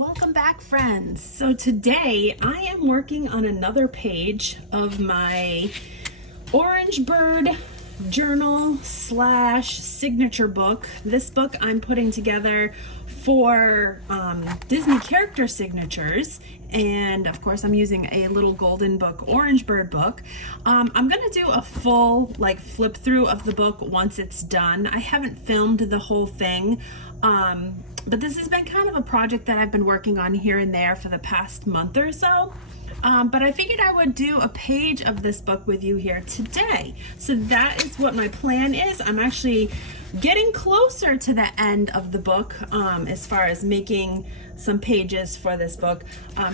Welcome back, friends. So today I am working on another page of my Orange Bird journal slash signature book. This book I'm putting together for Disney character signatures, and of course I'm using a little golden book Orange Bird book. I'm gonna do a full flip through of the book once it's done. I haven't filmed the whole thing, but this has been kind of a project that I've been working on here and there for the past month or so. But I figured I would do a page of this book with you here today. So that is what my plan is. I'm actually getting closer to the end of the book as far as making some pages for this book.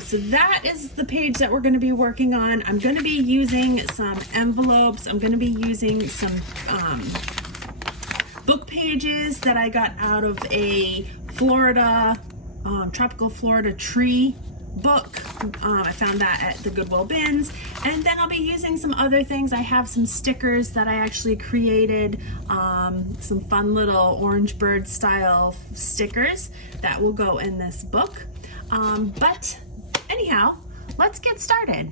So that is the page that we're going to be working on. I'm going to be using some envelopes. I'm going to be using some book pages that I got out of a Florida, tropical Florida tree book. I found that at the Goodwill bins. And then I'll be using some other things. I have some stickers that I actually created, some fun little Orange Bird style stickers that will go in this book. But anyhow, let's get started.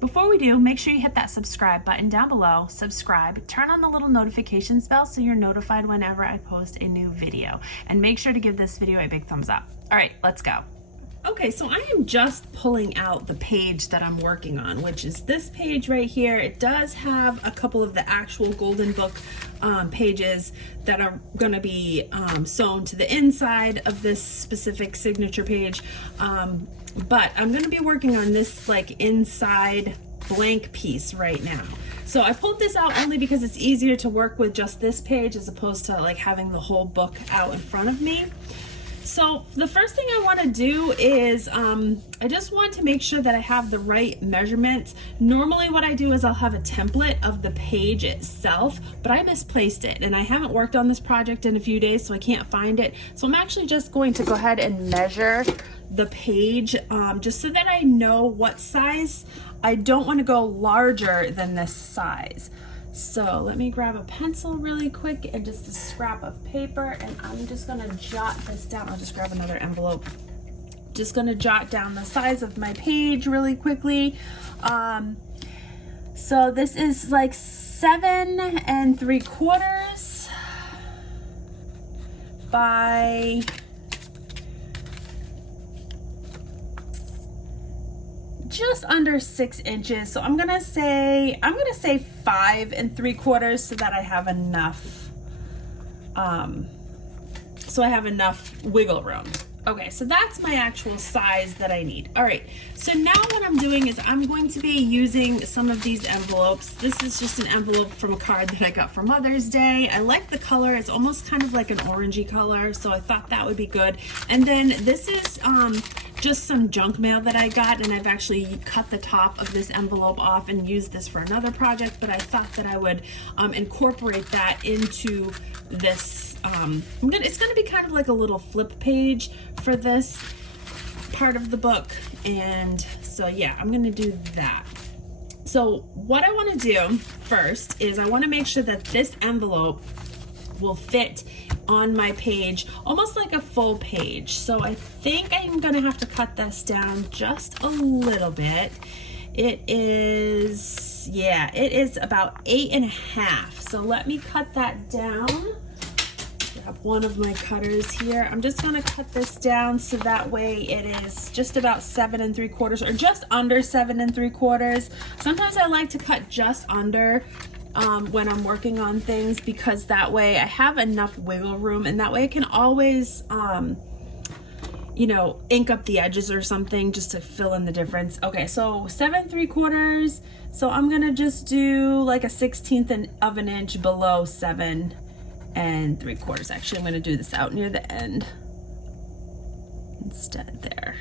Before we do, make sure you hit that subscribe button down below, subscribe, turn on the little notifications bell so you're notified whenever I post a new video, and make sure to give this video a big thumbs up. All right, let's go. Okay, so I am just pulling out the page that I'm working on, which is this page right here. It does have a couple of the actual golden book pages that are going to be sewn to the inside of this specific signature page. But I'm going to be working on this inside blank piece right now. So I pulled this out only because it's easier to work with just this page as opposed to having the whole book out in front of me. So the first thing I want to do is I just want to make sure that I have the right measurements. Normally what I do is I'll have a template of the page itself, but I misplaced it and I haven't worked on this project in a few days, so I can't find it. So I'm actually just going to go ahead and measure the page just so that I know what size. I don't want to go larger than this size. So let me grab a pencil really quick and just a scrap of paper, and I'm just gonna jot this down. I'll just grab another envelope. Just gonna jot down the size of my page really quickly. So this is 7 3/4 by just under 6 inches. So I'm gonna say 5 3/4 so that I have enough wiggle room. Okay, so that's my actual size that I need. All right, so now what I'm doing is I'm going to be using some of these envelopes. This is just an envelope from a card that I got for Mother's Day. I like the color. It's almost kind of like an orangey color, so I thought that would be good. And then this is just some junk mail that I got, and I've actually cut the top of this envelope off and used this for another project, but I thought that I would incorporate that into this. It's gonna be kind of like a little flip page for this part of the book, and so yeah, I'm gonna do that. So what I want to do first is I want to make sure that this envelope will fit on my page almost like a full page. So I think I'm gonna have to cut this down just a little bit. It is about 8 1/2. So let me cut that down. Grab one of my cutters here. I'm just gonna cut this down so that way it is just about 7 3/4 or just under 7 3/4. Sometimes I like to cut just under when I'm working on things, because that way I have enough wiggle room, and that way I can always ink up the edges or something just to fill in the difference. Okay, so 7 3/4. So I'm gonna just do a 1/16 of an inch below 7 3/4. Actually, I'm gonna do this out near the end instead. There,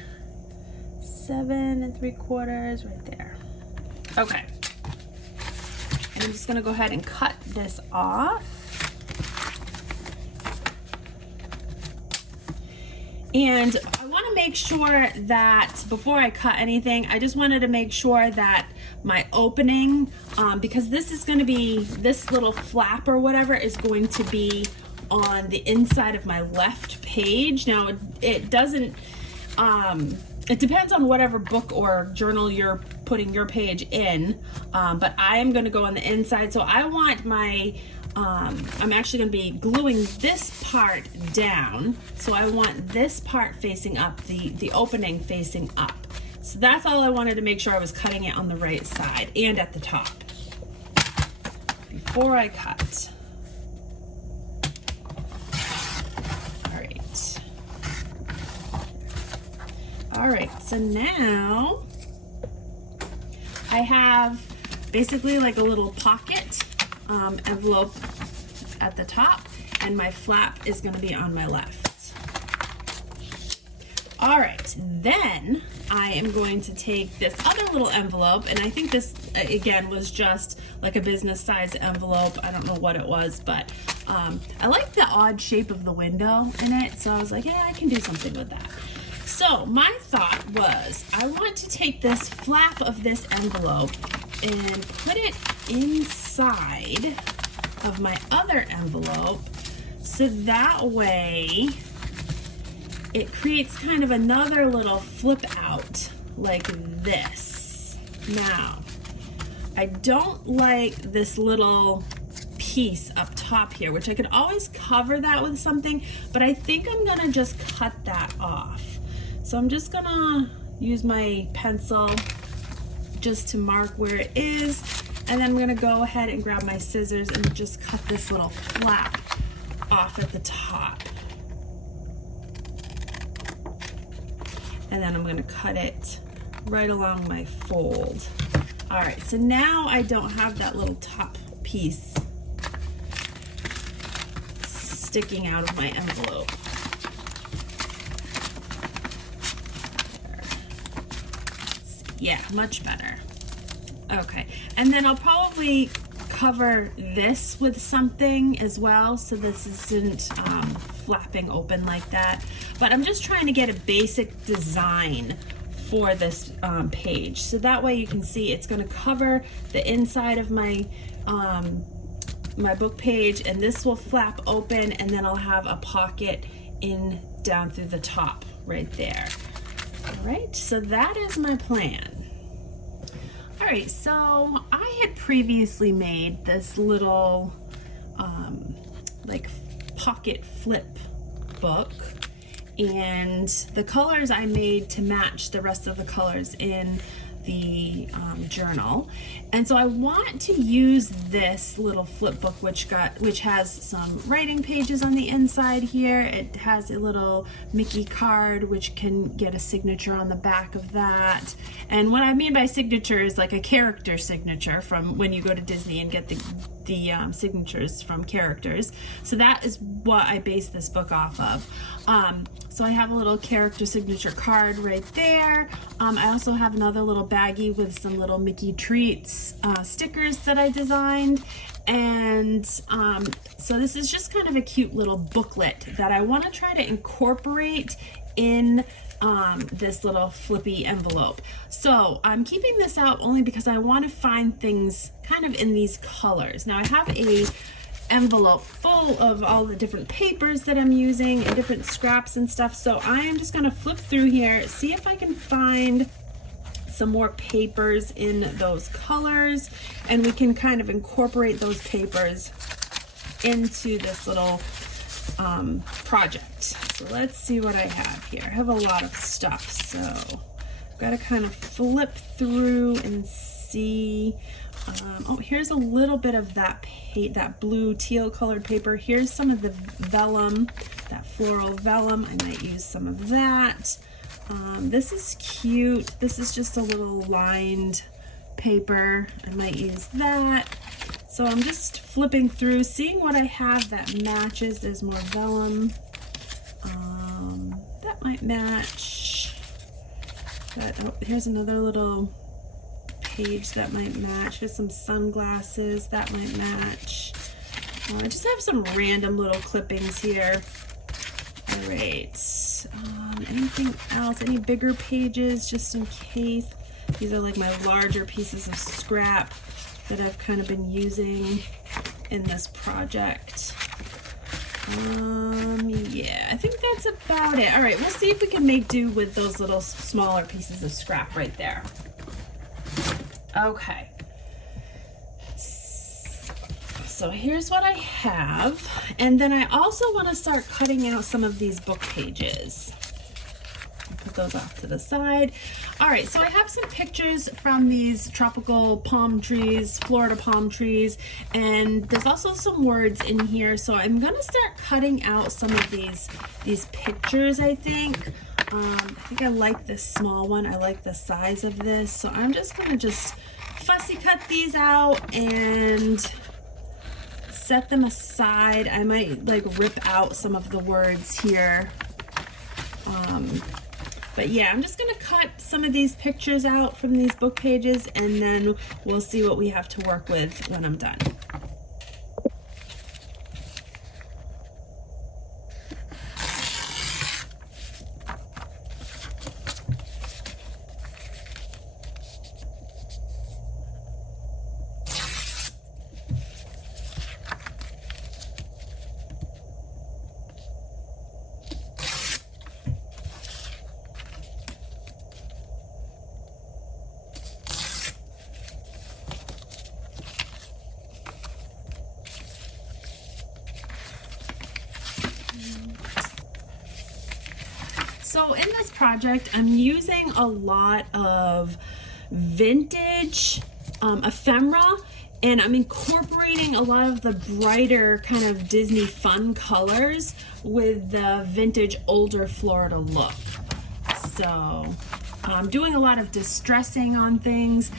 7 3/4 right there. Okay. I'm just gonna go ahead and cut this off. And I wanna make sure that before I cut anything, I just wanted to make sure that my opening, because this is gonna be, this little flap or whatever is going to be on the inside of my left page. Now it doesn't It depends on whatever book or journal you're putting your page in, but I am going to go on the inside. So I want my, I'm actually going to be gluing this part down. So I want this part facing up, the opening facing up. So that's all I wanted to make sure I was cutting it on the right side and at the top before I cut. All right, so now I have basically like a little pocket envelope at the top, and my flap is going to be on my left. All right, then I am going to take this other little envelope, and I think this, again, was just like a business size envelope. I don't know what it was, but I like the odd shape of the window in it, so I was like, yeah, I can do something with that. So my thought was, I want to take this flap of this envelope and put it inside of my other envelope, so that way it creates kind of another little flip out like this. Now, I don't like this little piece up top here, which I could always cover that with something, but I think I'm gonna just cut that off. So I'm just gonna use my pencil just to mark where it is, and then I'm gonna go ahead and grab my scissors and just cut this little flap off at the top. And then I'm gonna cut it right along my fold. All right, so now I don't have that little top piece sticking out of my envelope. Yeah, much better. Okay, and then I'll probably cover this with something as well, so this isn't flapping open like that. But I'm just trying to get a basic design for this page, so that way you can see it's going to cover the inside of my my book page, and this will flap open, and then I'll have a pocket in down through the top right there. All right, so that is my plan. All right, so I had previously made this little like pocket flip book, and the colors I made to match the rest of the colors in the journal. And so I want to use this little flip book which has some writing pages on the inside here. It has a little Mickey card which can get a signature on the back of that. And what I mean by signature is like a character signature from when you go to Disney and get the signatures from characters. So that is what I base this book off of. So I have a little character signature card right there. I also have another little baggie with some little Mickey treats stickers that I designed. And so this is just kind of a cute little booklet that I want to try to incorporate in this little flippy envelope. So I'm keeping this out only because I want to find things kind of in these colors. Now I have a envelope full of all the different papers that I'm using and different scraps and stuff. So I am just going to flip through here, see if I can find some more papers in those colors, and we can kind of incorporate those papers into this little project. So let's see what I have here. I have a lot of stuff, so I've got to kind of flip through and see. Oh, here's a little bit of that blue teal colored paper. Here's some of the vellum, that floral vellum. I might use some of that. This is cute. This is just a little lined paper. I might use that. So I'm just flipping through, seeing what I have that matches. There's more vellum. That might match. Oh, here's another little page that might match. Here's some sunglasses that might match. I just have some random little clippings here. All right. Anything else? Any bigger pages just in case? These are like my larger pieces of scrap that I've kind of been using in this project. Yeah, I think that's about it. All right, we'll see if we can make do with those little smaller pieces of scrap right there. Okay. So here's what I have. And then I also want to start cutting out some of these book pages. Put those off to the side. All right, so I have some pictures from these tropical palm trees, Florida palm trees, and there's also some words in here. So I'm gonna start cutting out some of these pictures, I think. I think I like this small one. I like the size of this. So I'm just gonna fussy cut these out and set them aside. I might like rip out some of the words here. But yeah, I'm just gonna cut some of these pictures out from these book pages, and then we'll see what we have to work with when I'm done. So in this project, I'm using a lot of vintage ephemera, and I'm incorporating a lot of the brighter kind of Disney fun colors with the vintage older Florida look. So I'm doing a lot of distressing on things,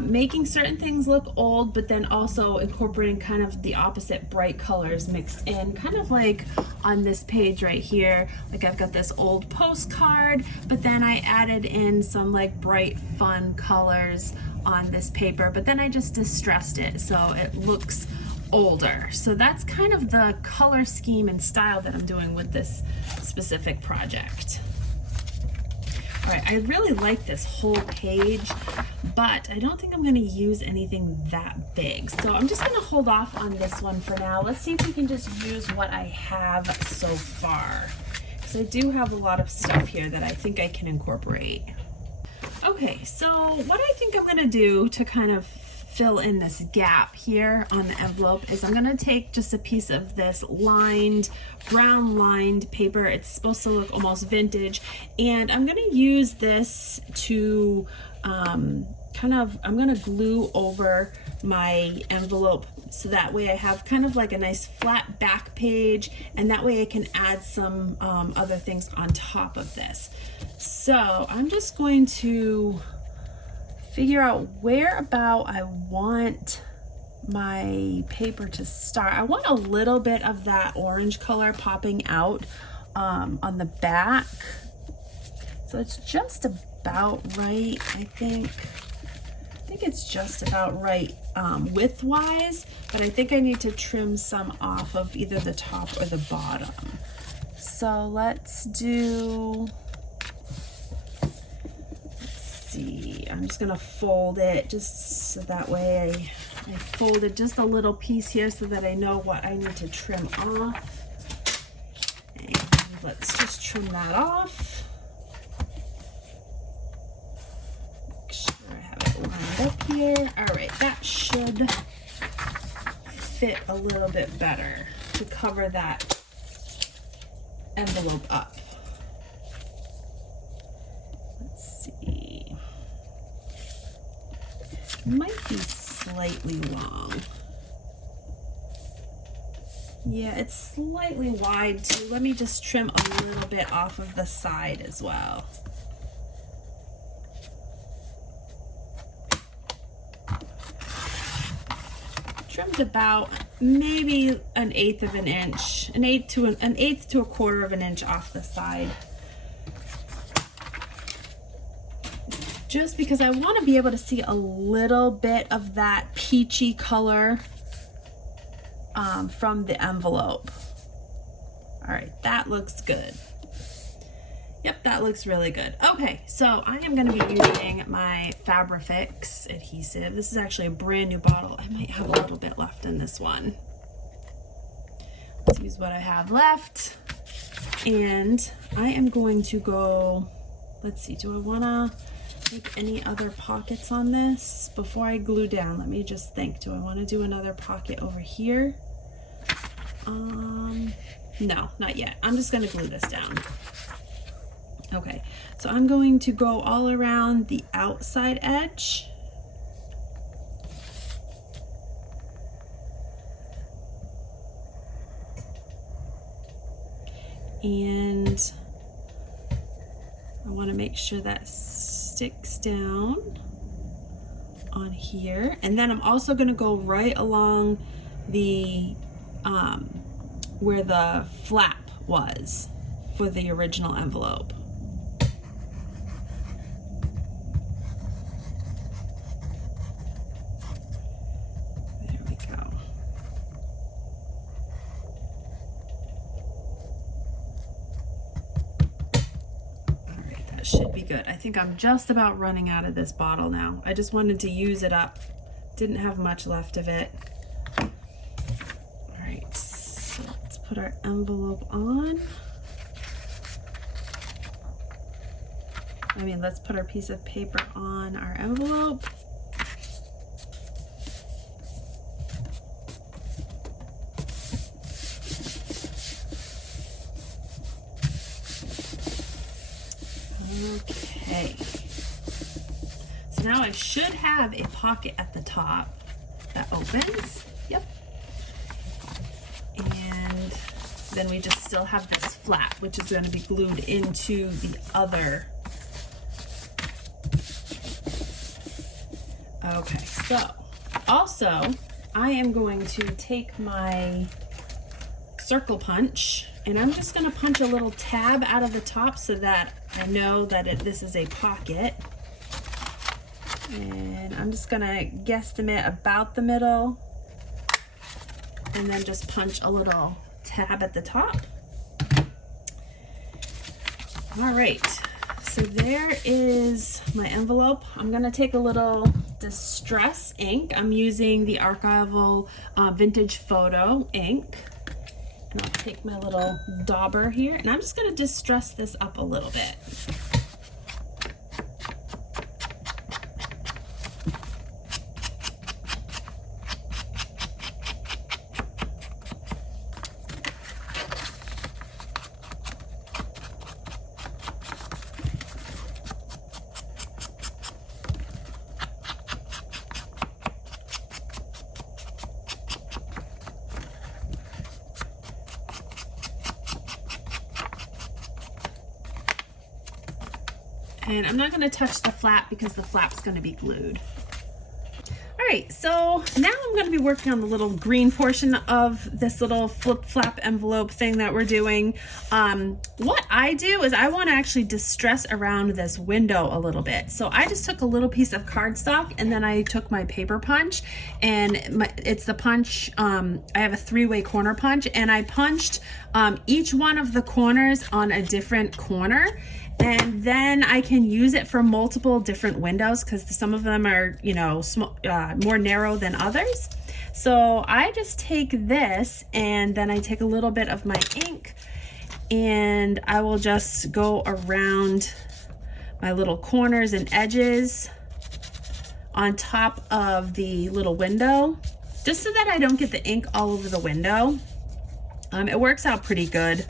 making certain things look old, but then also incorporating kind of the opposite bright colors mixed in, kind of like on this page right here. Like I've got this old postcard, but then I added in some like bright fun colors on this paper, but then I just distressed it so it looks older. So that's kind of the color scheme and style that I'm doing with this specific project. All right, I really like this whole page, but I don't think I'm gonna use anything that big. So I'm just gonna hold off on this one for now. Let's see if we can just use what I have so far. Because I do have a lot of stuff here that I think I can incorporate. Okay, so what I think I'm gonna do to kind of fill in this gap here on the envelope is I'm gonna take just a piece of this brown lined paper. It's supposed to look almost vintage, and I'm gonna use this to I'm gonna glue over my envelope so that way I have kind of like a nice flat back page, and that way I can add some other things on top of this. So I'm just going to figure out where about I want my paper to start. I want a little bit of that orange color popping out on the back. So it's just about right, I think. I think it's just about right width-wise, but I think I need to trim some off of either the top or the bottom. So let's do... I'm just gonna fold it just so that way I folded just a little piece here so that I know what I need to trim off. And let's just trim that off. Make sure I have it lined up here. All right, that should fit a little bit better to cover that envelope up. Let's see. Might be slightly long. Yeah, it's slightly wide too. Let me just trim a little bit off of the side as well. Trimmed about maybe an eighth of an inch, an eighth to a quarter of an inch off the side. Just because I want to be able to see a little bit of that peachy color from the envelope. All right, that looks good. Yep, that looks really good. Okay, so I am going to be using my Fabri adhesive. This is actually a brand new bottle. I might have a little bit left in this one. Let's use what I have left. And I am going to go, let's see, do I wanna make any other pockets on this before I glue down? Let me just think. Do I wanna do another pocket over here? No, not yet. I'm just gonna glue this down. Okay, so I'm going to go all around the outside edge. And I want to make sure that sticks down on here. And then I'm also going to go right along the where the flap was for the original envelope. There we go. Should be good. I think I'm just about running out of this bottle now. I just wanted to use it up. Didn't have much left of it. All right, so let's put our envelope on. Let's put our piece of paper on our envelope. Okay, so now I should have a pocket at the top that opens. Yep. And then we just still have this flap, which is going to be glued into the other. Okay, so also I am going to take my circle punch and I'm just going to punch a little tab out of the top so that I know that this is a pocket. And I'm just going to guesstimate about the middle and then just punch a little tab at the top. All right, so there is my envelope. I'm going to take a little distress ink. I'm using the Archival Vintage Photo ink. And I'll take my little dauber here and I'm just going to distress this up a little bit. And I'm not going to touch the flap because the flap's going to be glued. All right, so now I'm going to be working on the little green portion of this little flip flap envelope thing that we're doing. What I do is I want to actually distress around this window a little bit. So I just took a little piece of cardstock and then I took my paper punch and it's the punch, I have a 3-way corner punch and I punched each one of the corners on a different corner. And then I can use it for multiple different windows because some of them are, you know, more narrow than others. So I just take this and then I take a little bit of my ink and I will just go around my little corners and edges on top of the little window, just so that I don't get the ink all over the window. It works out pretty good.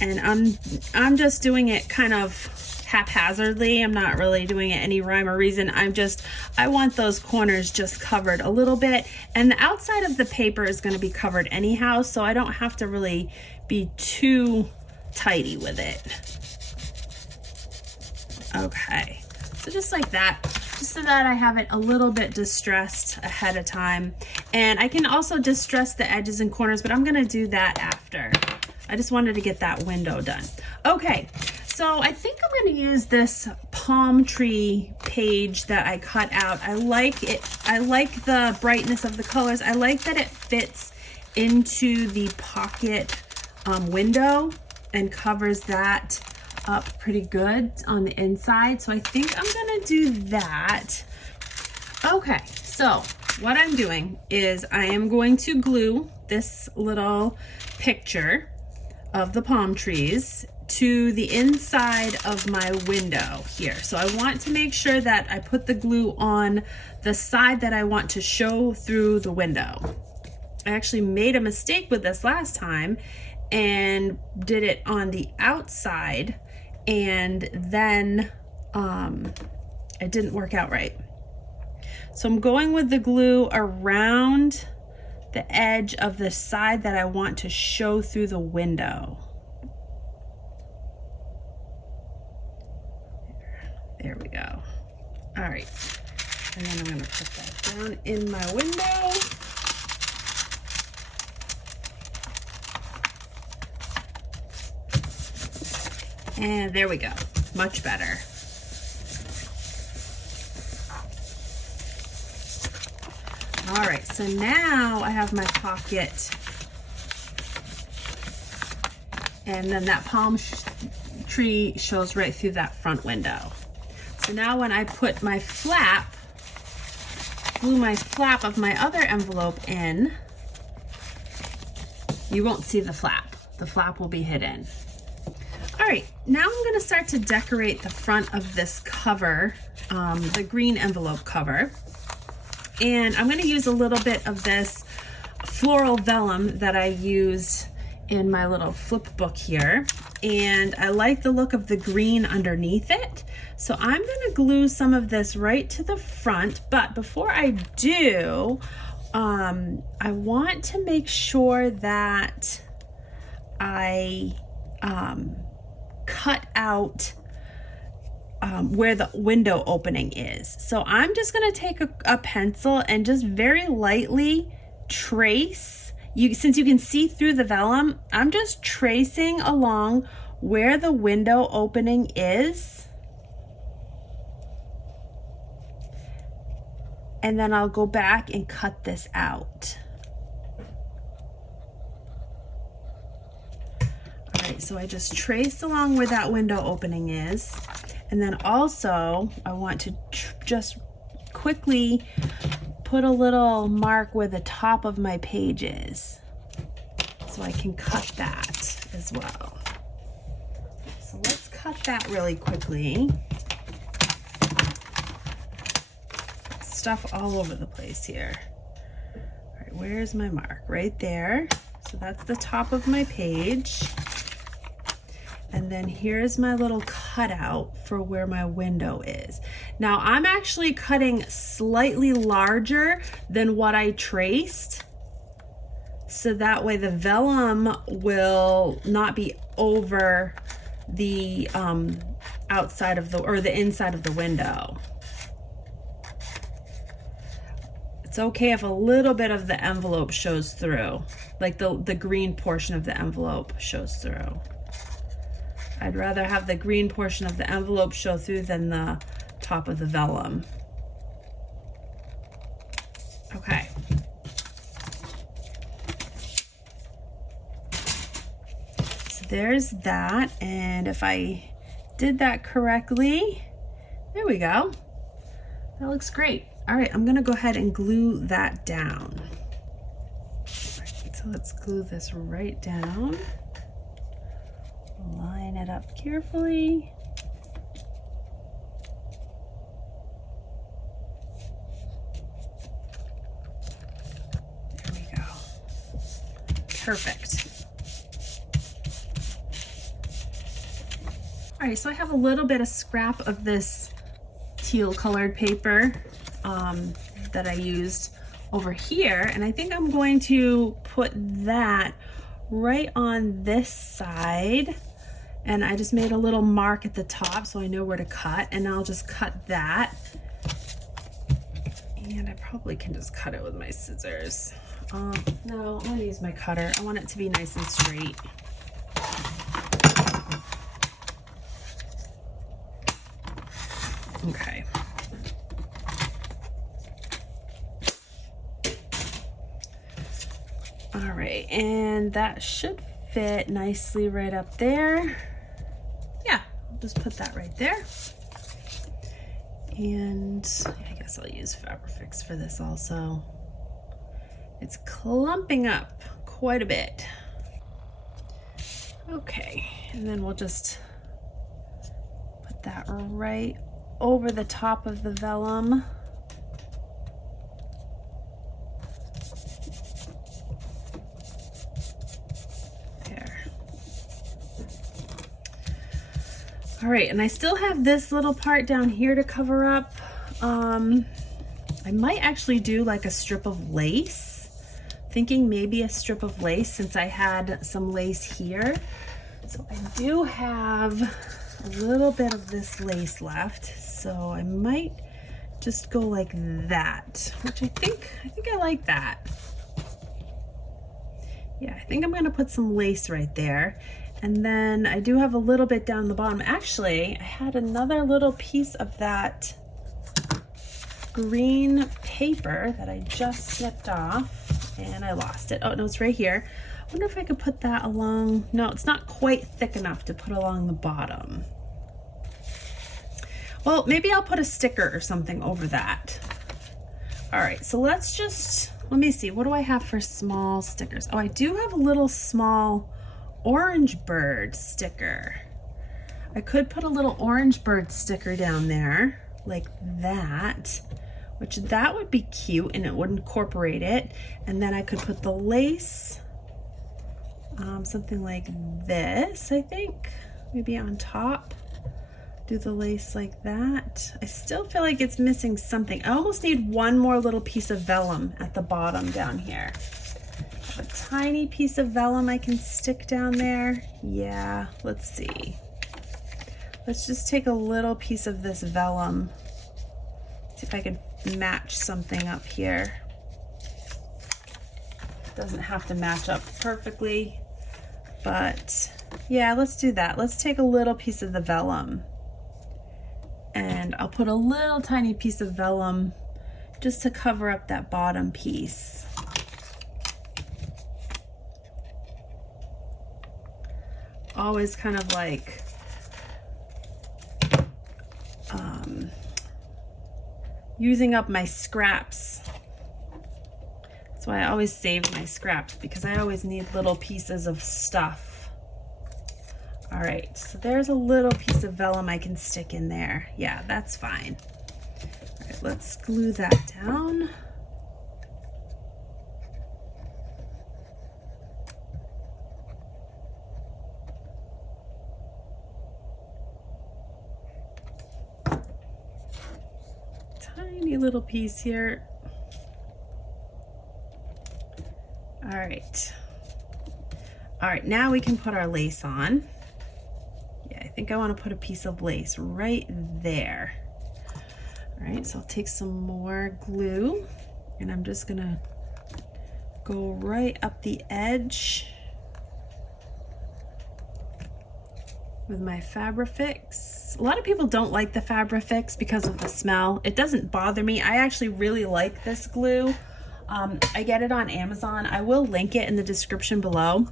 And I'm just doing it kind of haphazardly. I'm not really doing it any rhyme or reason. I want those corners just covered a little bit. And the outside of the paper is going to be covered anyhow, so I don't have to really be too tidy with it. Okay, so just like that, just so that I have it a little bit distressed ahead of time. And I can also distress the edges and corners, but I'm going to do that after. I just wanted to get that window done. Okay, so I think I'm going to use this palm tree page that I cut out. I like it. I like the brightness of the colors. I like that it fits into the pocket window and covers that up pretty good on the inside. So I think I'm going to do that. Okay, so what I'm doing is I am going to glue this little picture of the palm trees to the inside of my window here. So I want to make sure that I put the glue on the side that I want to show through the window. I actually made a mistake with this last time and did it on the outside, and then it didn't work out right. So I'm going with the glue around the edge of the side that I want to show through the window. There we go. All right, and then I'm gonna put that down in my window. And there we go, much better. All right, so now I have my pocket, and then that palm tree shows right through that front window. So now when I put my flap, glue my flap of my other envelope in, you won't see the flap. The flap will be hidden. All right, now I'm gonna start to decorate the front of this cover, the green envelope cover. And I'm gonna use a little bit of this floral vellum that I used in my little flip book here. And I like the look of the green underneath it. So I'm gonna glue some of this right to the front, but before I do, I want to make sure that I cut out where the window opening is. So I'm just gonna take a pencil and just very lightly trace. Since you can see through the vellum, I'm just tracing along where the window opening is. And then I'll go back and cut this out. All right, so I just traced along where that window opening is. And then also I want to just quickly put a little mark where the top of my page is, so I can cut that as well. So let's cut that really quickly. Stuff all over the place here. All right, where's my mark? Right there. So that's the top of my page. And then here's my little cutout for where my window is. Now I'm actually cutting slightly larger than what I traced, so that way the vellum will not be over the outside of the inside of the window. It's okay if a little bit of the envelope shows through, like the green portion of the envelope shows through. I'd rather have the green portion of the envelope show through than the top of the vellum. Okay. So there's that, and if I did that correctly, there we go. That looks great. All right, I'm gonna go ahead and glue that down. All right, so let's glue this right down. Line it up carefully. There we go. Perfect. All right, so I have a little bit of scrap of this teal colored paper that I used over here, and I think I'm going to put that right on this side. And I just made a little mark at the top so I know where to cut, and I'll just cut that. And I probably can just cut it with my scissors. No, I'm gonna use my cutter. I want it to be nice and straight. Okay. All right, and that should fit nicely right up there. Yeah, I'll just put that right there. And I guess I'll use Fabri for this also. It's clumping up quite a bit. Okay, and then we'll just put that right over the top of the vellum. There. All right, and I still have this little part down here to cover up. I might actually do like a strip of lace. Thinking maybe a strip of lace since I had some lace here. So I do have a little bit of this lace left. So I might just go like that, which I think I like that. Yeah, I think I'm gonna put some lace right there. And then I do have a little bit down the bottom. Actually, I had another little piece of that green paper that I just snipped off and I lost it. Oh no, it's right here. I wonder if I could put that along. No, it's not quite thick enough to put along the bottom. Well, maybe I'll put a sticker or something over that. All right, so let me see, what do I have for small stickers? Oh, I do have a little small orange bird sticker. I could put a little orange bird sticker down there like that, which that would be cute and it would incorporate it. And then I could put the lace, something like this, I think, maybe on top. Do the lace like that. I still feel like it's missing something. I almost need one more little piece of vellum at the bottom down here. A tiny piece of vellum I can stick down there. Yeah, let's see. Let's just take a little piece of this vellum. See if I can match something up here. Doesn't have to match up perfectly, but yeah, let's do that. Let's take a little piece of the vellum and I'll put a little tiny piece of vellum just to cover up that bottom piece. Always kind of like using up my scraps. That's why I always save my scraps, because I always need little pieces of stuff. All right, so there's a little piece of vellum I can stick in there. Yeah, that's fine. All right, let's glue that down. Tiny little piece here. All right, now we can put our lace on. Yeah, I think I want to put a piece of lace right there. All right, so I'll take some more glue and I'm just gonna go right up the edge with my Fabri-Fix. A lot of people don't like the Fabri-Fix because of the smell. It doesn't bother me. I actually really like this glue. I get it on Amazon. I will link it in the description below.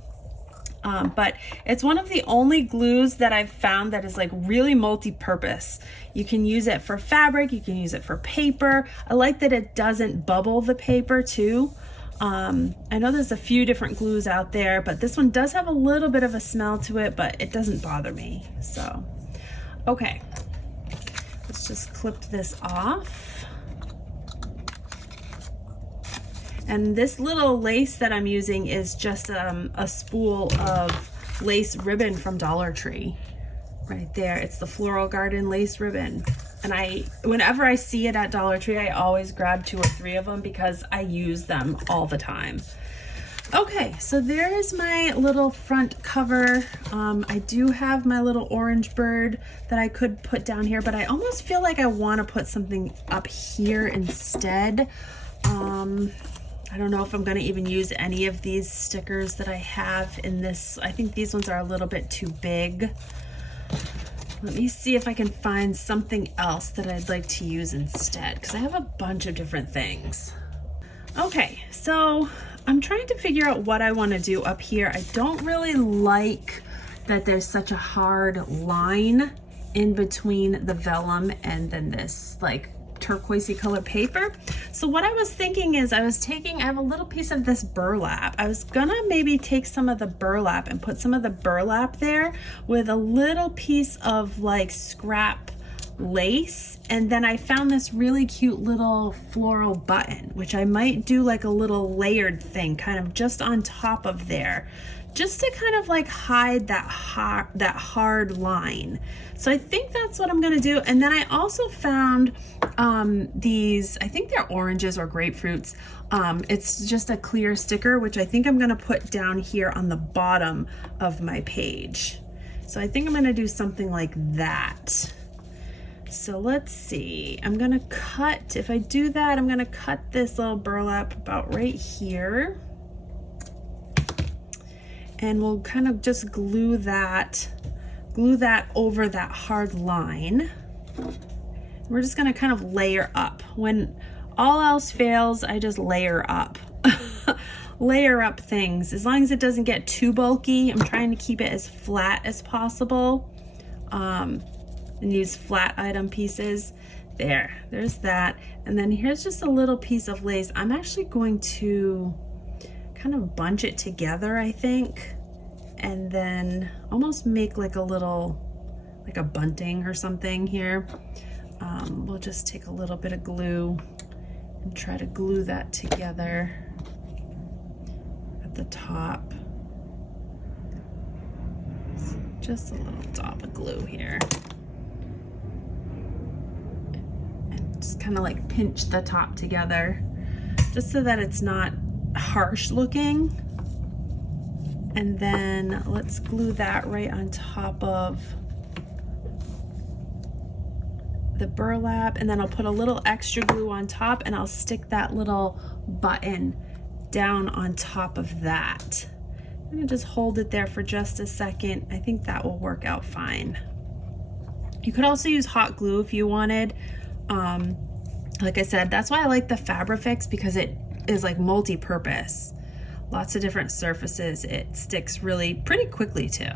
But it's one of the only glues that I've found that is like really multi-purpose. You can use it for fabric, you can use it for paper. I like that it doesn't bubble the paper too. I know there's a few different glues out there, but this one does have a little bit of a smell to it, but it doesn't bother me. So, okay, let's just clip this off. And this little lace that I'm using is just a spool of lace ribbon from Dollar Tree. Right there, it's the Floral Garden lace ribbon. And whenever I see it at Dollar Tree, I always grab 2 or 3 of them because I use them all the time. Okay, so there is my little front cover. I do have my little orange bird that I could put down here, but I almost feel like I want to put something up here instead. I don't know if I'm going to even use any of these stickers that I have in this. I think these ones are a little bit too big. Let me see if I can find something else that I'd like to use instead, because I have a bunch of different things. Okay, so I'm trying to figure out what I want to do up here. I don't really like that there's such a hard line in between the vellum and then this like turquoisey color paper. So what I was thinking is I have a little piece of this burlap. I was gonna maybe take some of the burlap and put some of the burlap there with a little piece of like scrap lace, and then I found this really cute little floral button, which I might do like a little layered thing kind of just on top of there, just to kind of like hide that hard line. So I think that's what I'm gonna do. And then I also found these, I think they're oranges or grapefruits. It's just a clear sticker, which I think I'm gonna put down here on the bottom of my page. So I think I'm gonna do something like that. So let's see, I'm gonna cut, if I do that, I'm gonna cut this little burlap about right here. And we'll kind of just glue that over that hard line. We're just gonna kind of layer up. When all else fails, I just layer up. Layer up things. As long as it doesn't get too bulky, I'm trying to keep it as flat as possible. And use flat item pieces. There's that. And then here's just a little piece of lace. I'm actually going to kind of bunch it together, I think, and then almost make like a little, like a bunting or something here. We'll just take a little bit of glue and try to glue that together at the top. Just a little dab of glue here. Just kind of like pinch the top together just so that it's not harsh looking. And then let's glue that right on top of the burlap, and then I'll put a little extra glue on top and I'll stick that little button down on top of that. I'm gonna just hold it there for just a second. I think that will work out fine. You could also use hot glue if you wanted. Like I said, that's why I like the Fabri-Fix, because it is like multi-purpose. Lots of different surfaces. It sticks pretty quickly too.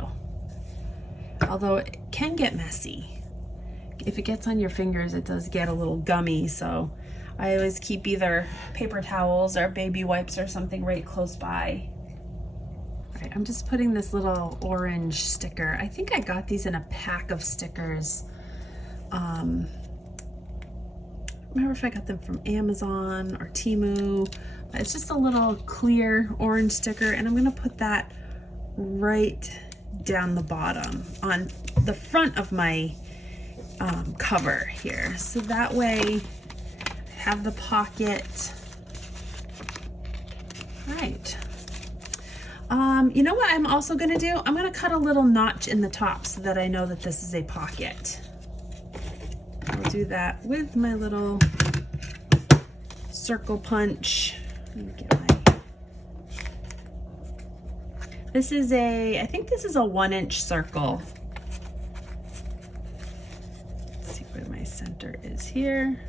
Although it can get messy. If it gets on your fingers, it does get a little gummy, so I always keep either paper towels or baby wipes or something right close by. All right, I'm just putting this little orange sticker. I think I got these in a pack of stickers. Remember if I got them from Amazon or Temu. It's just a little clear orange sticker, and I'm gonna put that right down the bottom on the front of my cover here. So that way I have the pocket. All right. You know what I'm also gonna do? I'm gonna cut a little notch in the top so that I know that this is a pocket. I'll do that with my little circle punch. Let me get my, this is I think this is a 1-inch circle. Let's see where my center is here.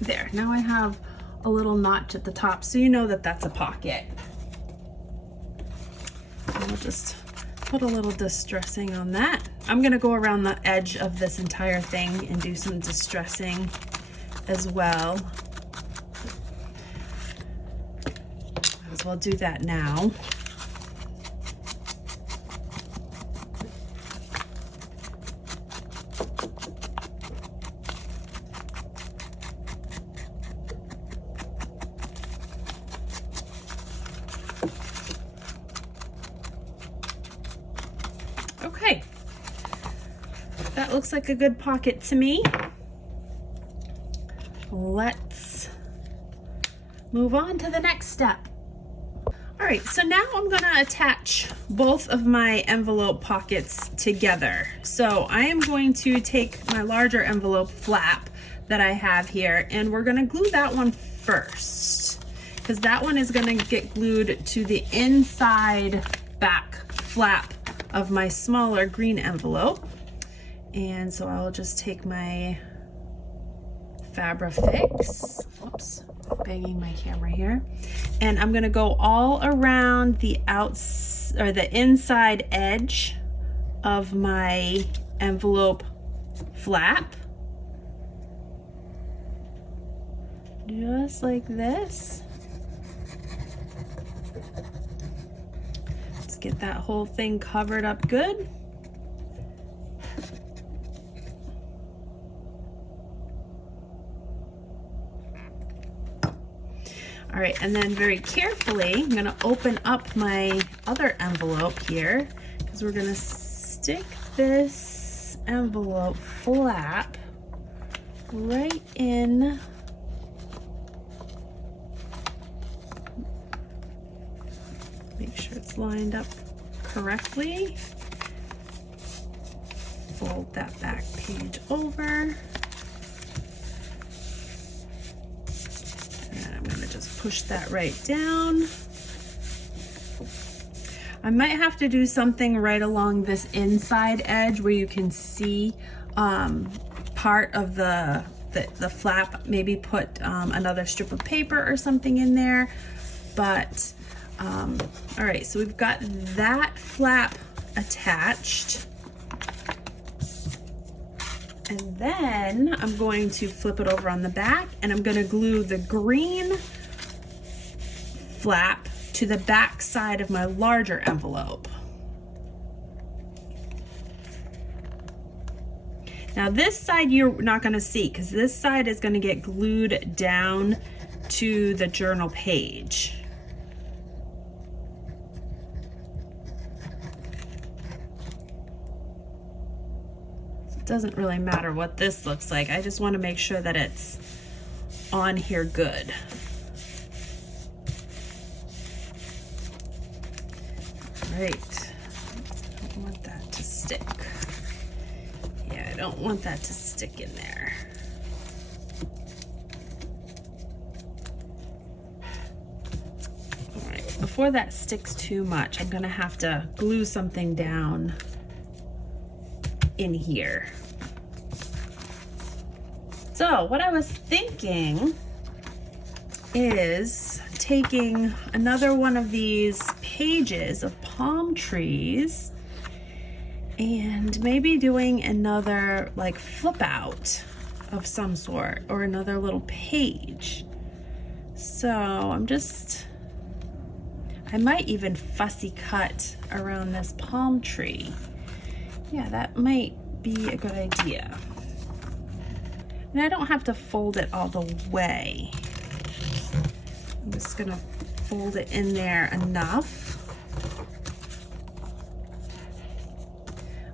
There, now I have a little notch at the top, so you know that that's a pocket. And I'll just put a little distressing on that. I'm gonna go around the edge of this entire thing and do some distressing as well. Might as well do that now. Okay, that looks like a good pocket to me. Let's move on to the next step. All right, so now I'm gonna attach both of my envelope pockets together. So I am going to take my larger envelope flap that I have here, and we're gonna glue that one first, because that one is gonna get glued to the inside back flap of my smaller green envelope. And so I'll just take my Fabri-Fix, whoops, banging my camera here, And I'm gonna go all around the the inside edge of my envelope flap. Just like this. Let's get that whole thing covered up good. All right, and then very carefully, I'm gonna open up my other envelope here because we're gonna stick this envelope flap right in make sure it's lined up correctly. Fold that back page over. Push that right down. I might have to do something right along this inside edge where you can see part of the flap. Maybe put another strip of paper or something in there. But all right, so we've got that flap attached. And then I'm going to flip it over on the back, and I'm going to glue the green flap to the back side of my larger envelope. Now this side you're not going to see because this side is going to get glued down to the journal page. It doesn't really matter what this looks like. I just want to make sure that it's on here good. Right, I don't want that to stick. Yeah, I don't want that to stick in there. All right, before that sticks too much, I'm gonna have to glue something down in here. So what I was thinking is taking another one of these pages of palm trees and maybe doing another like flip out of some sort or another little page. So I might even fussy cut around this palm tree. Yeah, that might be a good idea. And I don't have to fold it all the way. I'm just gonna fold it in there enough.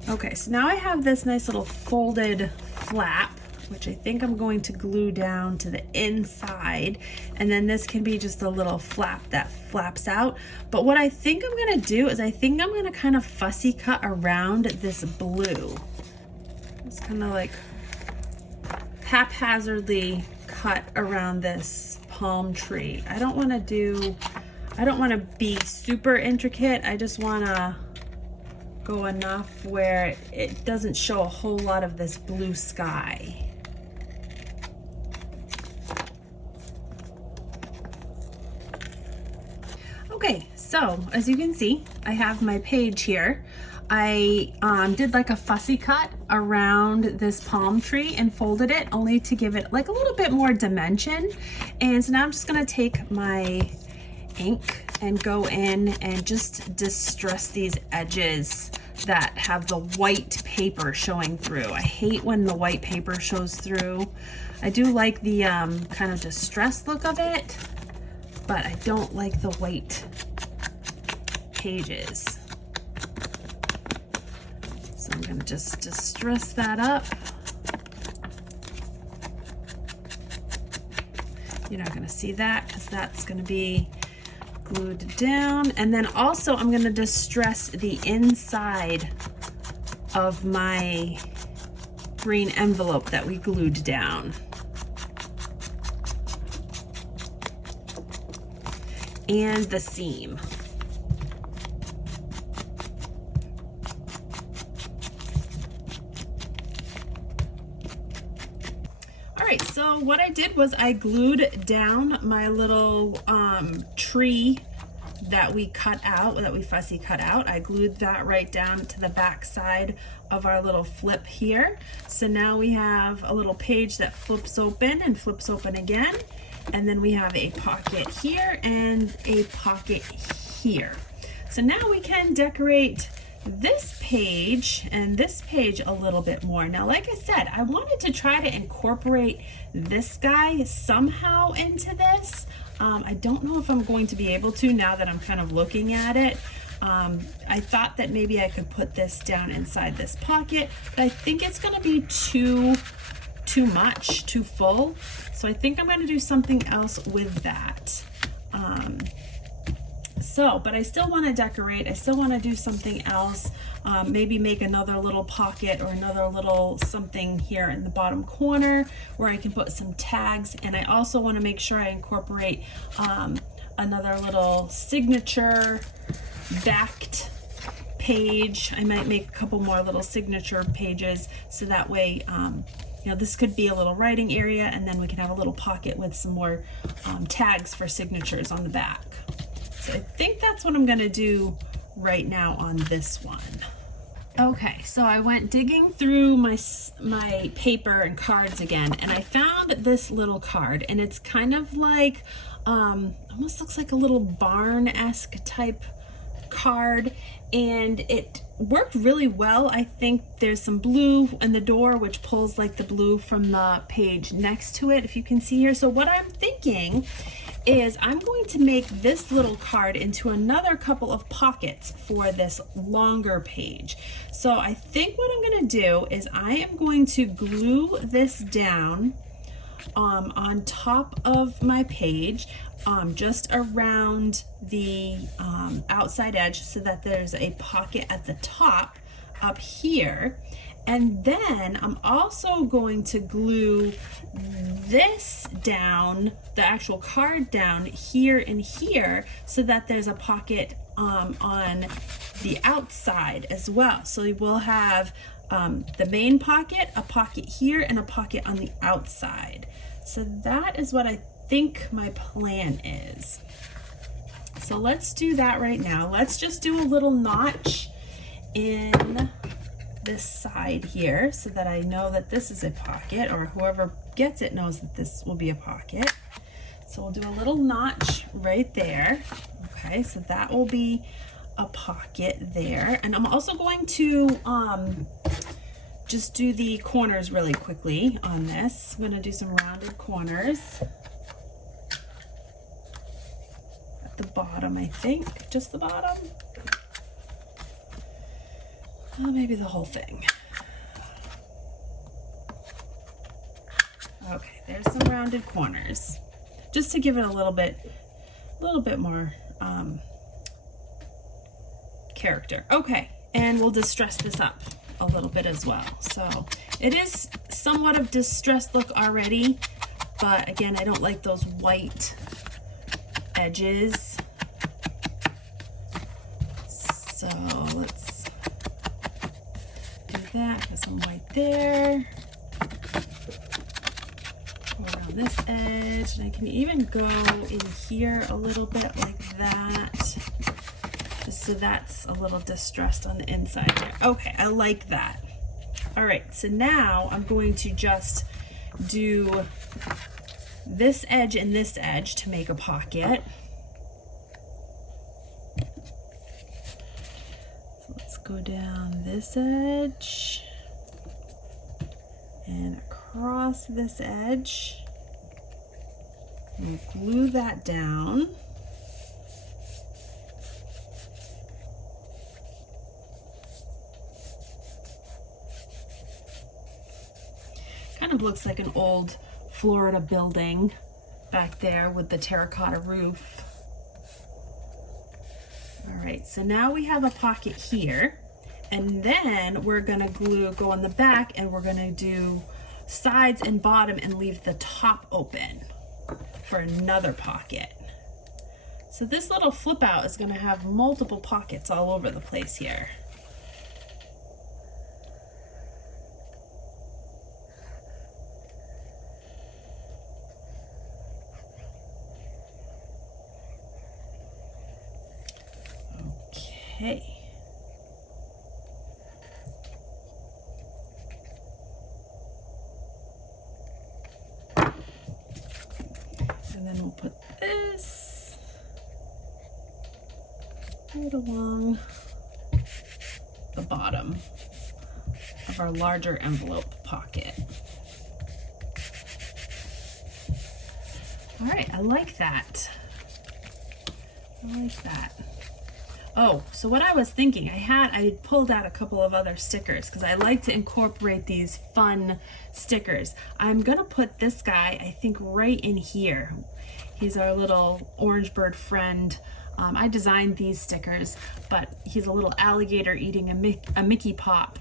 Okay, so now I have this nice little folded flap, which I think I'm going to glue down to the inside. And then this can be just a little flap that flaps out. But what I think I'm gonna do is I think I'm gonna kind of fussy cut around this blue. Just kind of like haphazardly cut around this palm tree. I don't want to be super intricate. I just want to go enough where it doesn't show a whole lot of this blue sky. Okay, so as you can see, I have my page here. I did like a fussy cut around this palm tree and folded it only to give it like a little bit more dimension. And so now I'm just gonna take my ink and go in and just distress these edges that have the white paper showing through. I hate when the white paper shows through. I do like the kind of distressed look of it, but I don't like the white pages. So I'm gonna just distress that up. You're not gonna see that because that's gonna be glued down. And then also I'm gonna distress the inside of my green envelope that we glued down. And the seam. All right, so what I did was I glued down my little tree that we cut out, that we fussy cut out. I glued that right down to the back side of our little flip here. So now we have a little page that flips open and flips open again. And then we have a pocket here and a pocket here. So now we can decorate this page and this page a little bit more. Now, like I said, I wanted to try to incorporate this guy somehow into this. I don't know if I'm going to be able to now that I'm kind of looking at it. I thought that maybe I could put this down inside this pocket, but I think it's gonna be too much, too full. So I think I'm gonna do something else with that. But I still want to decorate. I still want to do something else. Maybe make another little pocket or another little something here in the bottom corner where I can put some tags. And I also want to make sure I incorporate another little signature backed page. I might make a couple more little signature pages so that way, you know, this could be a little writing area, and then we can have a little pocket with some more tags for signatures on the back. So I think that's what I'm gonna do right now on this one. Okay, so I went digging through my paper and cards again, and I found this little card, and it's kind of like, almost looks like a little barn-esque type card, and it worked really well. I think there's some blue in the door, which pulls like the blue from the page next to it, if you can see here. So what I'm thinking is I'm going to make this little card into another couple of pockets for this longer page. So I think what I'm going to do is I am going to glue this down on top of my page, just around the outside edge, so that there's a pocket at the top up here. And then I'm also going to glue this down, the actual card down here and here, so that there's a pocket on the outside as well. So we'll have the main pocket, a pocket here, and a pocket on the outside. So that is what I think my plan is. So let's do that right now. Let's just do a little notch in this side here so that I know that this is a pocket, or whoever gets it knows that this will be a pocket. So we'll do a little notch right there. Okay, so that will be a pocket there. And I'm also going to just do the corners really quickly on this. I'm gonna do some rounded corners at the bottom, I think, just the bottom. Well, maybe the whole thing. Okay, there's some rounded corners, just to give it a little bit more character. Okay, and we'll distress this up a little bit as well. So it is somewhat of distressed look already, but again, I don't like those white edges. So let's do that. Put some white there. Go around this edge, and I can even go in here a little bit like that. So that's a little distressed on the inside there. Okay, I like that. All right, so now I'm going to just do this edge and this edge to make a pocket. So let's go down this edge and across this edge. And glue that down. Kind of looks like an old Florida building back there with the terracotta roof. All right, so now we have a pocket here, and then we're gonna go on the back, and we're gonna do sides and bottom and leave the top open for another pocket. So this little flip out is gonna have multiple pockets all over the place here. Okay. And then we'll put this right along the bottom of our larger envelope pocket. All right, I like that. I like that. Oh, so what I was thinking, I pulled out a couple of other stickers because I like to incorporate these fun stickers. I'm gonna put this guy, I think, right in here. He's our little orange bird friend. I designed these stickers, but he's a little alligator eating a Mickey Pop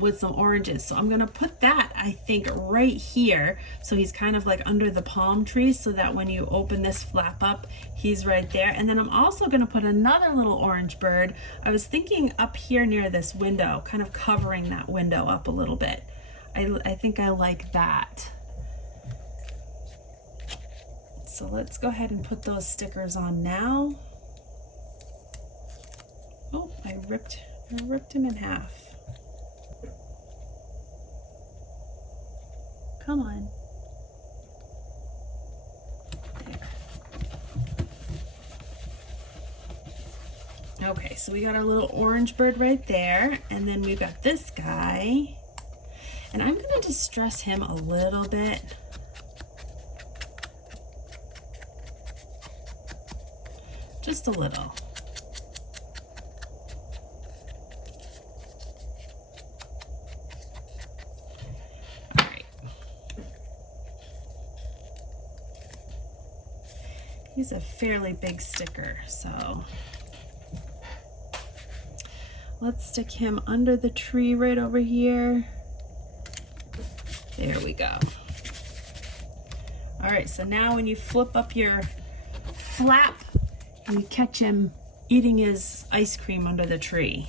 with some oranges. So I'm gonna put that, I think, right here. So he's kind of like under the palm tree so that when you open this flap up, he's right there. And then I'm also gonna put another little orange bird. I was thinking up here near this window, kind of covering that window up a little bit. I think I like that. So let's go ahead and put those stickers on now. Oh, I ripped him in half. Come on. There. Okay, so we got our little orange bird right there, and then we've got this guy. And I'm gonna distress him a little bit. Just a little. All right. He's a fairly big sticker, so let's stick him under the tree right over here. There we go. All right, so now when you flip up your flap, you catch him eating his ice cream under the tree.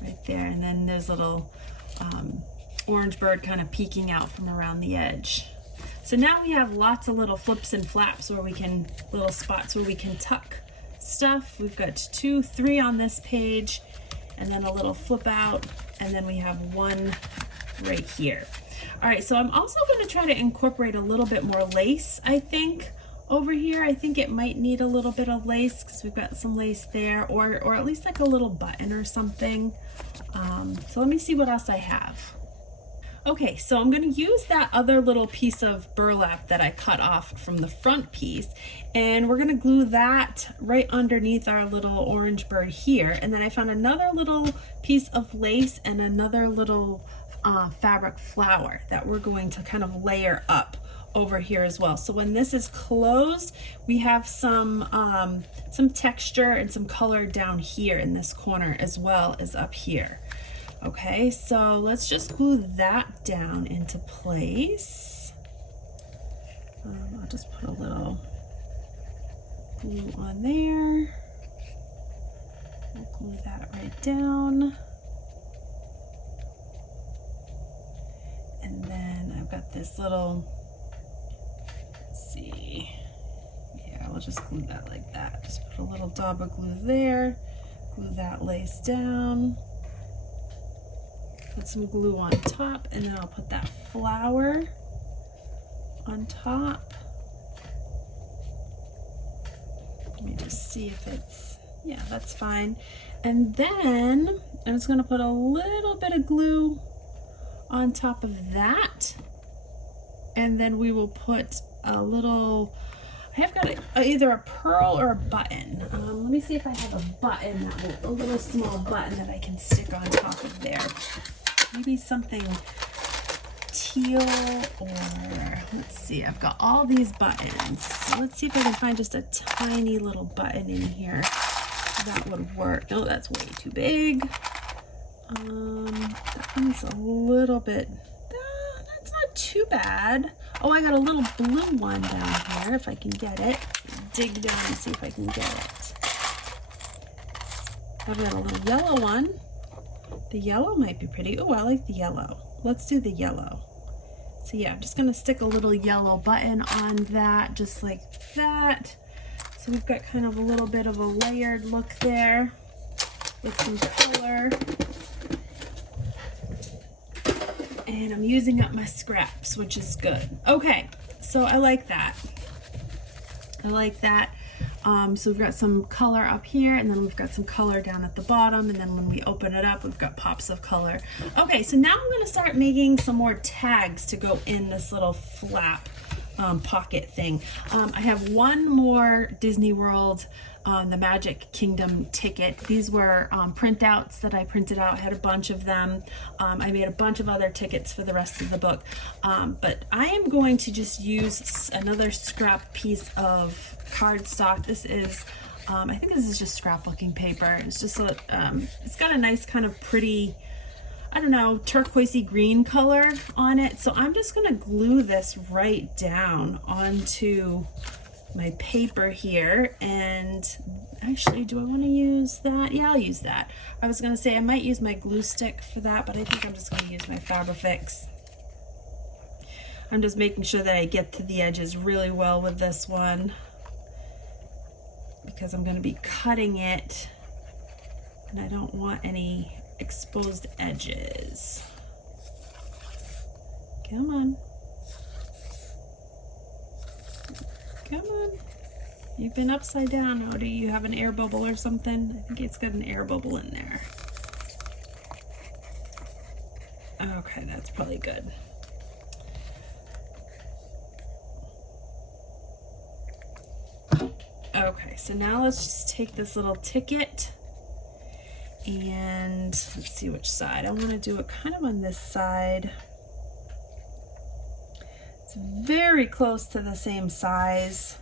Right there, and then there's little orange bird kind of peeking out from around the edge. So now we have lots of little flips and flaps where we can, little spots where we can tuck stuff. We've got 2, 3 on this page, and then a little flip out, and then we have one right here. All right, so I'm also going to try to incorporate a little bit more lace, I think, over here. I think it might need a little bit of lace because we've got some lace there, or at least like a little button or something. So let me see what else I have. Okay, so I'm going to use that other little piece of burlap that I cut off from the front piece, and we're going to glue that right underneath our little orange bird here. And then I found another little piece of lace and another little fabric flower that we're going to kind of layer up over here as well. So when this is closed, we have some texture and some color down here in this corner as well as up here. Okay, so let's just glue that down into place. I'll just put a little glue on there. We'll glue that right down. And then I've got this little, let's see, yeah, we'll just glue that like that. Just put a little dab of glue there, glue that lace down. Put some glue on top, and then I'll put that flower on top. Let me just see if it's, yeah, that's fine. And then I'm just gonna put a little bit of glue on top of that. And then we will put a little, I have got either a pearl or a button. Let me see if I have a button, a little small button that I can stick on top of there. Maybe something teal, or let's see, I've got all these buttons. So let's see if I can find just a tiny little button in here that would work. No, that's way too big. That one's a little bit, that's not too bad. Oh, I got a little blue one down here, if I can get it. Dig down and see if I can get it. I've got a little yellow one. The yellow might be pretty. Oh, I like the yellow. Let's do the yellow. So yeah, I'm just gonna stick a little yellow button on that, just like that. So we've got kind of a little bit of a layered look there with some color. And I'm using up my scraps, which is good. Okay, so I like that. I like that. So we've got some color up here, and then we've got some color down at the bottom, and then when we open it up, we've got pops of color. Okay, so now I'm gonna start making some more tags to go in this little flap pocket thing. I have one more Disney World the Magic Kingdom ticket. These were printouts that I printed out. I had a bunch of them. I made a bunch of other tickets for the rest of the book. But I am going to just use another scrap piece of cardstock. This is, I think this is just scrapbooking paper. It's just a, it's got a nice kind of pretty, I don't know, turquoisey green color on it. So I'm just gonna glue this right down onto my paper here. And actually, do I want to use that? Yeah, I'll use that. I was gonna say I might use my glue stick for that, but I think I'm just gonna use my Fabri-Fix. I'm just making sure that I get to the edges really well with this one, because I'm gonna be cutting it and I don't want any exposed edges. Come on. Come on. You've been upside down. Oh, do you have an air bubble or something? I think it's got an air bubble in there. Okay, that's probably good. Okay, so now let's just take this little ticket and let's see which side. I want to do it kind of on this side. It's very close to the same size.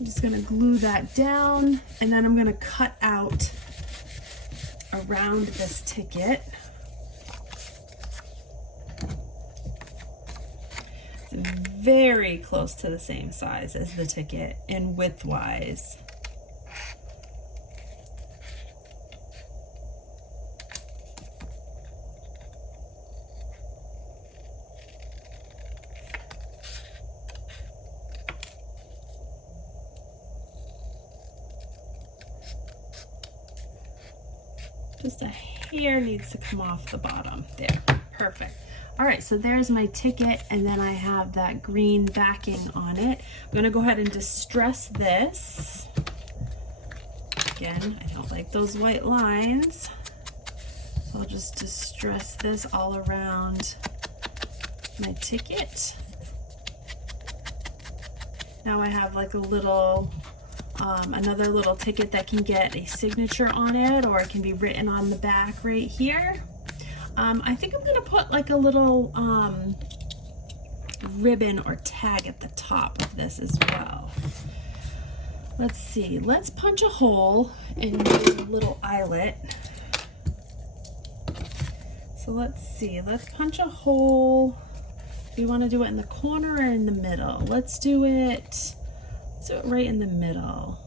I'm just going to glue that down, and then I'm going to cut out around this ticket. It's very close to the same size as the ticket in width-wise. Just a hair needs to come off the bottom. There, perfect. All right, so there's my ticket, and then I have that green backing on it. I'm gonna go ahead and distress this. Again, I don't like those white lines. So I'll just distress this all around my ticket. Now I have like a little, another little ticket that can get a signature on it, or it can be written on the back right here. I think I'm gonna put like a little ribbon or tag at the top of this as well. Let's see, let's punch a hole and do a little eyelet. So let's see, let's punch a hole. Do you want to do it in the corner or in the middle? Let's do it right in the middle.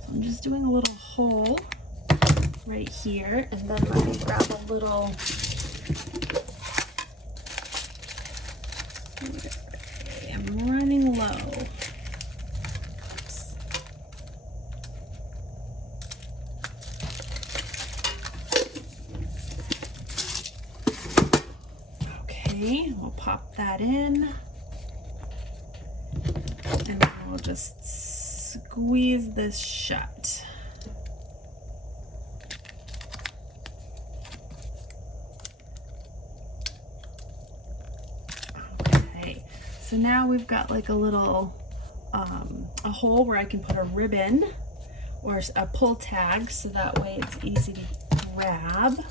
So I'm just doing a little hole right here, and then let me grab a little, okay, I'm running low. Oops. Okay, we'll pop that in, and then we'll just squeeze this shut. Okay, so now we've got like a little, a hole where I can put a ribbon or a pull tag, so that way it's easy to grab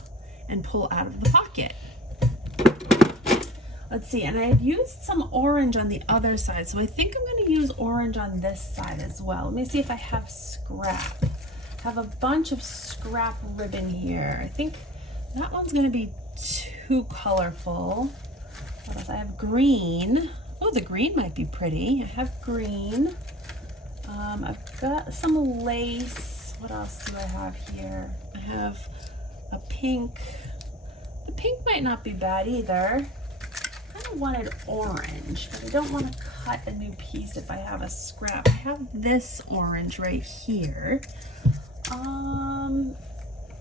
and pull out of the pocket. Let's see, and I had used some orange on the other side, so I think I'm going to use orange on this side as well. Let me see if I have scrap. I have a bunch of scrap ribbon here. I think that one's going to be too colorful. What else? I have green. Oh, the green might be pretty. I have green. I've got some lace. What else do I have here? I have a pink. The pink might not be bad either. kind of wanted orange, but I don't want to cut a new piece if I have a scrap. I have this orange right here.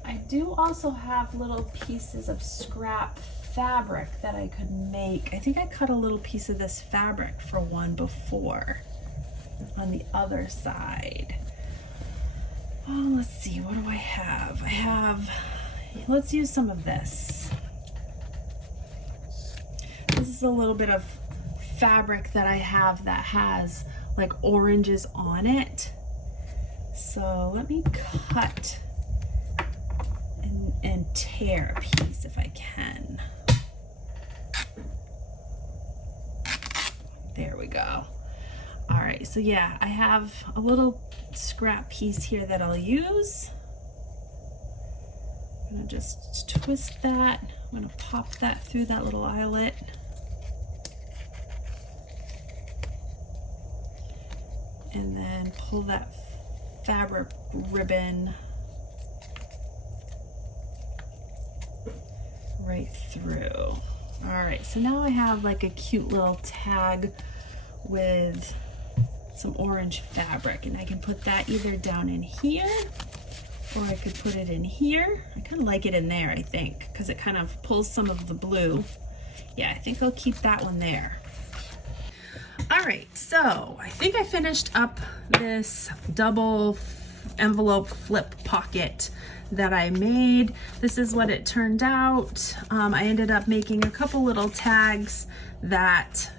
I do also have little pieces of scrap fabric that I could make. I think I cut a little piece of this fabric for one before on the other side. Oh, let's see, what do I have? Let's use some of this. This is a little bit of fabric that I have that has like oranges on it. So let me cut and tear a piece if I can. There we go. All right, so yeah, I have a little scrap piece here that I'll use. I'm gonna just twist that. I'm gonna pop that through that little eyelet. And then pull that fabric ribbon right through. All right, so now I have like a cute little tag with some orange fabric, and I can put that either down in here or I could put it in here. I kind of like it in there, I think, because it kind of pulls some of the blue. Yeah, I think I'll keep that one there. All right, so I think I finished up this double envelope flip pocket that I made. This is what it turned out. I ended up making a couple little tags that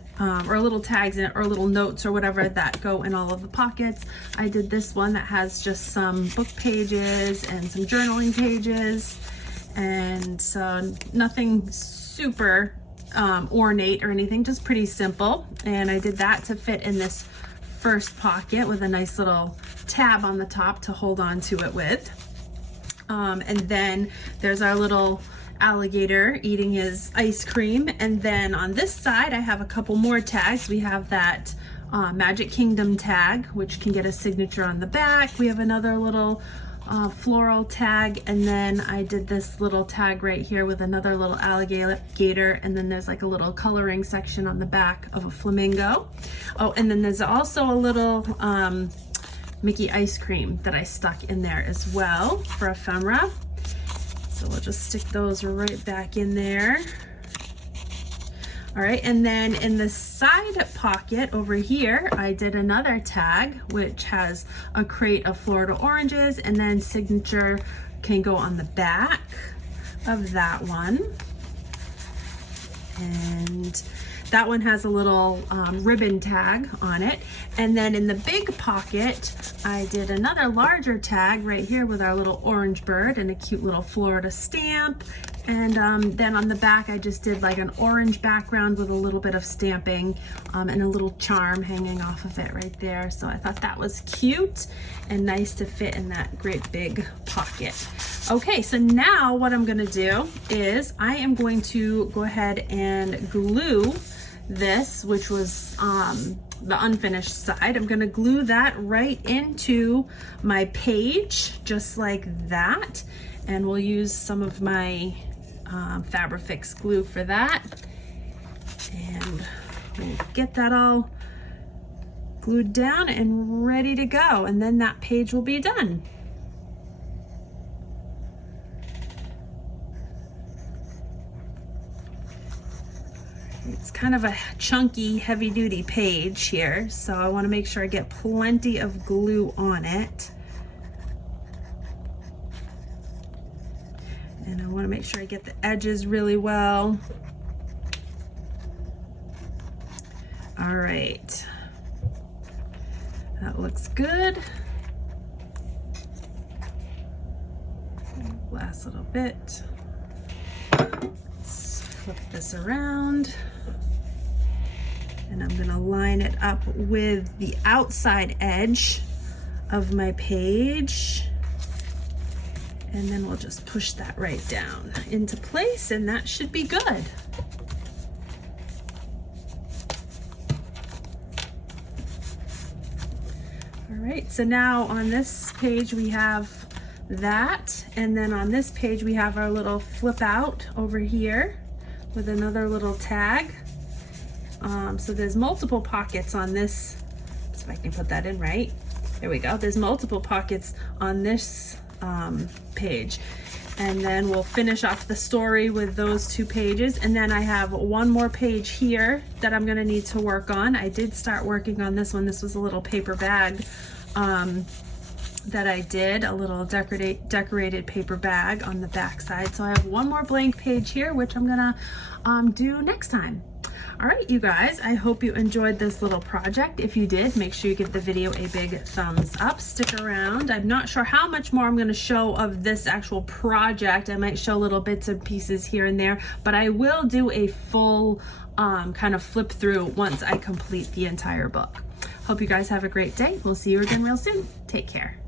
or little tags or little notes or whatever that go in all of the pockets. I did this one that has just some book pages and some journaling pages, and so nothing super ornate or anything, just pretty simple. And I did that to fit in this first pocket with a nice little tab on the top to hold on to it with. And then there's our little alligator eating his ice cream. And then on this side, I have a couple more tags. We have that Magic Kingdom tag, which can get a signature on the back. We have another little floral tag, and then I did this little tag right here with another little alligator, and then there's like a little coloring section on the back of a flamingo. Oh, and then there's also a little Mickey ice cream that I stuck in there as well for ephemera. So we'll just stick those right back in there. All right, and then in the side pocket over here, I did another tag, which has a crate of Florida oranges, and then signature can go on the back of that one. And that one has a little ribbon tag on it. And then in the big pocket, I did another larger tag right here with our little orange bird and a cute little Florida stamp. And then on the back, I just did like an orange background with a little bit of stamping and a little charm hanging off of it right there. So I thought that was cute and nice to fit in that great big pocket. Okay, so now what I'm gonna do is I am going to go ahead and glue this, which was the unfinished side. I'm gonna glue that right into my page, just like that. And we'll use some of my Fabri-Fix glue for that. And we'll get that all glued down and ready to go. And then that page will be done. It's kind of a chunky, heavy-duty page here, so I want to make sure I get plenty of glue on it. And I want to make sure I get the edges really well. All right, that looks good. Last little bit. Let's flip this around. And I'm gonna line it up with the outside edge of my page. And then we'll just push that right down into place, and that should be good. All right, so now on this page we have that, and then on this page we have our little flip out over here with another little tag. So there's multiple pockets on this. So if I can put that in right. There we go. There's multiple pockets on this page. And then we'll finish off the story with those 2 pages. And then I have one more page here that I'm gonna need to work on. I did start working on this one. This was a little paper bag that I did, a little decorated paper bag on the back side. So I have one more blank page here, which I'm gonna do next time. All right, you guys, I hope you enjoyed this little project. If you did, make sure you give the video a big thumbs up. Stick around. I'm not sure how much more I'm going to show of this actual project. I might show little bits and pieces here and there, but I will do a full kind of flip through once I complete the entire book. Hope you guys have a great day. We'll see you again real soon. Take care.